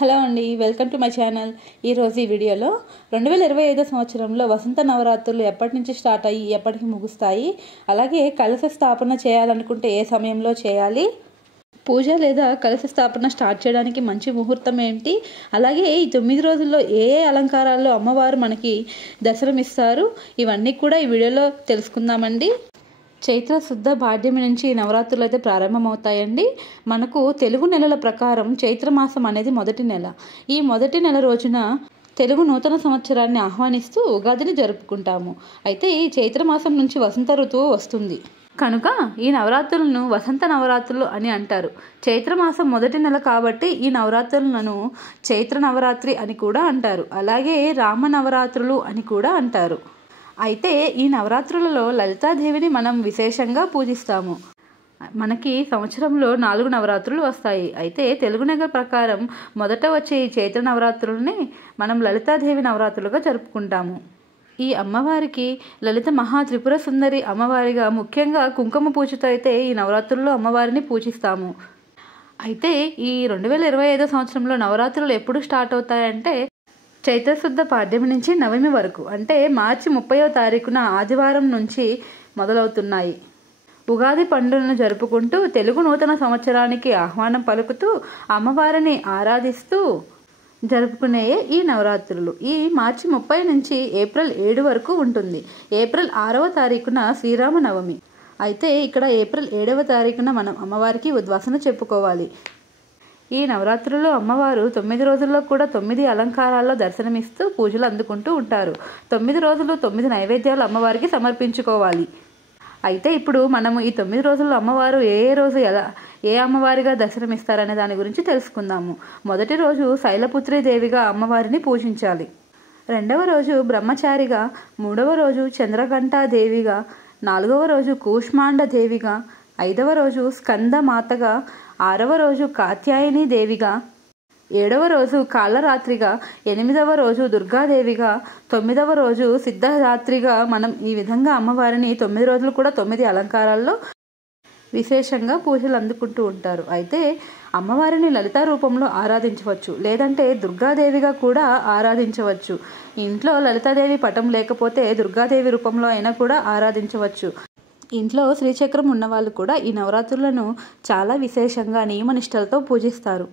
Hello అండి, welcome to my channel. ఈరోజు ఈ వీడియోలో 2025 సంవత్సరంలో వసంత నవరాత్రులు ఎప్పటి నుంచి స్టార్ట్ అయ్యి ఎప్పటికి ముగుస్తాయి, అలాగే కలశ స్థాపన చేయాలనుకుంటే ఏ సమయంలో చేయాలి, పూజ లేదా కలశ స్థాపన స్టార్ట్ చేయడానికి మంచి ముహూర్తం ఏంటి, అలాగే ఈ 9 రోజుల్లో ఏ ఏ అలంకారాల్లో అమ్మవారు మనకి దర్శనమిస్తారు, ఇవన్నీ కూడా ఈ వీడియోలో తెలుసుకుందామండి. చైత్ర శుద్ధ పాడ్యమి నుంచి నవరాత్రులు అయితే ప్రారంభమవుతాయండి. మనకు తెలుగు నెలల ప్రకారం చైత్రమాసం అనేది మొదటి నెల. ఈ మొదటి నెల రోజున తెలుగు నూతన సంవత్సరాన్ని ఆహ్వానిస్తూ ఉగాదిని జరుపుకుంటాము. అయితే ఈ చైత్రమాసం నుంచి వసంత ఋతువు వస్తుంది కనుక ఈ నవరాత్రులను వసంత నవరాత్రులు అని అంటారు. చైత్రమాసం మొదటి నెల కాబట్టి ఈ నవరాత్రులను చైత్ర నవరాత్రి అని కూడా అంటారు. అలాగే రామ నవరాత్రులు అని కూడా అంటారు. అయితే ఈ నవరాత్రులలో లలితాదేవిని మనం విశేషంగా పూజిస్తాము. మనకి సంవత్సరంలో 4 నవరాత్రులు వస్తాయి. అయితే తెలుగు నెల ప్రకారం మొదట వచ్చే ఈ చైత్ర నవరాత్రులని మనం లలితాదేవి నవరాత్రులుగా జరుపుకుంటాము. ఈ అమ్మవారికి లలిత మహా త్రిపుర సుందరి అమ్మవారిగా ముఖ్యంగా కుంకుమ పూజతో అయితే ఈ నవరాత్రుల్లో అమ్మవారిని పూజిస్తాము. అయితే ఈ 2025 సంవత్సరంలో నవరాత్రులు ఎప్పుడు స్టార్ట్ అవుతాయంటే చైత్రశుద్ధ పాడ్యమి నుంచి నవమి వరకు, అంటే మార్చి 30వ తారీఖున ఆదివారం నుంచి మొదలవుతున్నాయి. ఉగాది పండుగను జరుపుకుంటూ తెలుగు నూతన సంవత్సరానికి ఆహ్వానం పలుకుతూ అమ్మవారిని ఆరాధిస్తూ జరుపుకునే ఈ నవరాత్రులు ఈ మార్చి 30 నుంచి ఏప్రిల్ 7 వరకు ఉంటుంది. ఏప్రిల్ 6వ తారీఖున శ్రీరామనవమి. అయితే ఇక్కడ ఏప్రిల్ 7వ తారీఖున మనం అమ్మవారికి ఉద్వాసన చెప్పుకోవాలి. ఈ నవరాత్రుల్లో అమ్మవారు 9 రోజుల్లో కూడా 9 అలంకారాల్లో దర్శనమిస్తూ పూజలు అందుకుంటూ ఉంటారు. 9 రోజులు 9 నైవేద్యాలు అమ్మవారికి సమర్పించుకోవాలి. అయితే ఇప్పుడు మనము ఈ 9 రోజుల్లో అమ్మవారు ఏ రోజు ఏ అమ్మవారిగా దర్శనమిస్తారనే దాని గురించి తెలుసుకుందాము. మొదటి రోజు శైలపుత్రి దేవిగా అమ్మవారిని పూజించాలి. రెండవ రోజు బ్రహ్మచారిగా, మూడవ రోజు చంద్రఘంటా దేవిగా, 4వ రోజు కూష్మాండ దేవిగా, 5వ రోజు స్కంద మాతగా, 6వ రోజు కాత్యాయని దేవిగా, 7వ రోజు కాళరాత్రిగా, 8వ రోజు దుర్గాదేవిగా, 9వ రోజు సిద్ధరాత్రిగా మనం ఈ విధంగా అమ్మవారిని 9 రోజులు కూడా 9 అలంకారాల్లో విశేషంగా పూజలు అందుకుంటూ ఉంటారు. అయితే అమ్మవారిని లలితా రూపంలో ఆరాధించవచ్చు, లేదంటే దుర్గాదేవిగా కూడా ఆరాధించవచ్చు. ఇంట్లో లలితాదేవి పటం లేకపోతే దుర్గాదేవి రూపంలో అయినా కూడా ఆరాధించవచ్చు. ఇంట్లో శ్రీచక్రం ఉన్నవాళ్ళు కూడా ఈ నవరాత్రులను చాలా విశేషంగా నియమనిష్టలతో పూజిస్తారు.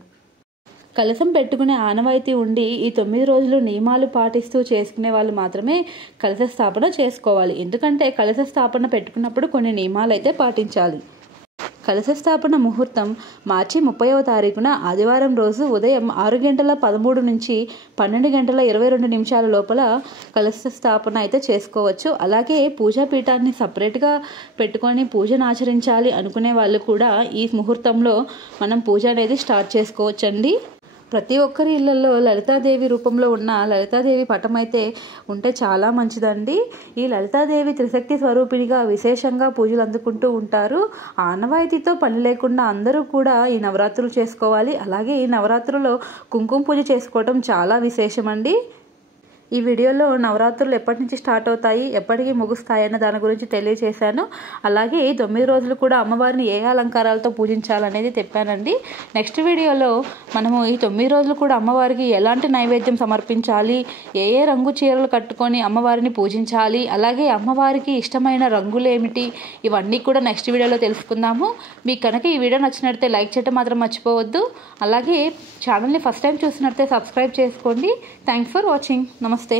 కలశం పెట్టుకునే ఆనవాయితీ ఉండి ఈ 9 రోజులు నియమాలు పాటిస్తూ చేసుకునే వాళ్ళు మాత్రమే కలశ స్థాపన చేసుకోవాలి. ఎందుకంటే కలశ స్థాపన పెట్టుకున్నప్పుడు కొన్ని నియమాలు అయితే పాటించాలి. కలశ స్థాపన ముహూర్తం మార్చి 30వ తారీఖున ఆదివారం రోజు ఉదయం 6:13 నుంచి 12:22 లోపల కలశ స్థాపన అయితే చేసుకోవచ్చు. అలాగే పూజా పీఠాన్ని సపరేట్గా పెట్టుకొని పూజను ఆచరించాలి అనుకునే వాళ్ళు కూడా ఈ ముహూర్తంలో మనం పూజ అనేది స్టార్ట్ చేసుకోవచ్చండి. ప్రతి ఒక్కరి ఇళ్లలో లలితాదేవి రూపంలో ఉన్న లలితాదేవి పటం అయితే ఉంటే చాలా మంచిదండి. ఈ లలితాదేవి త్రిశక్తి స్వరూపిణిగా విశేషంగా పూజలు అందుకుంటూ ఉంటారు. ఆనవాయితీతో పని లేకుండా అందరూ కూడా ఈ నవరాత్రులు చేసుకోవాలి. అలాగే ఈ నవరాత్రుల్లో కుంకుమ పూజ చేసుకోవటం చాలా విశేషమండి. ఈ వీడియోలో నవరాత్రులు ఎప్పటి నుంచి స్టార్ట్ అవుతాయి, ఎప్పటికీ ముగుస్తాయి అన్న దాని గురించి తెలియజేశాను. అలాగే 9 రోజులు కూడా అమ్మవారిని ఏ అలంకారాలతో పూజించాలనేది చెప్పానండి. నెక్స్ట్ వీడియోలో మనము ఈ 9 రోజులు కూడా అమ్మవారికి ఎలాంటి నైవేద్యం సమర్పించాలి, ఏ ఏ రంగు చీరలు కట్టుకొని అమ్మవారిని పూజించాలి, అలాగే అమ్మవారికి ఇష్టమైన రంగులు ఏమిటి, ఇవన్నీ కూడా నెక్స్ట్ వీడియోలో తెలుసుకుందాము. మీకు కనుక ఈ వీడియో నచ్చినట్లయితే లైక్ చేయడం మాత్రం మర్చిపోవద్దు. అలాగే ఛానల్ని ఫస్ట్ టైం చూసినట్లయితే సబ్స్క్రైబ్ చేసుకోండి. Thanks for watching. నమస్తే.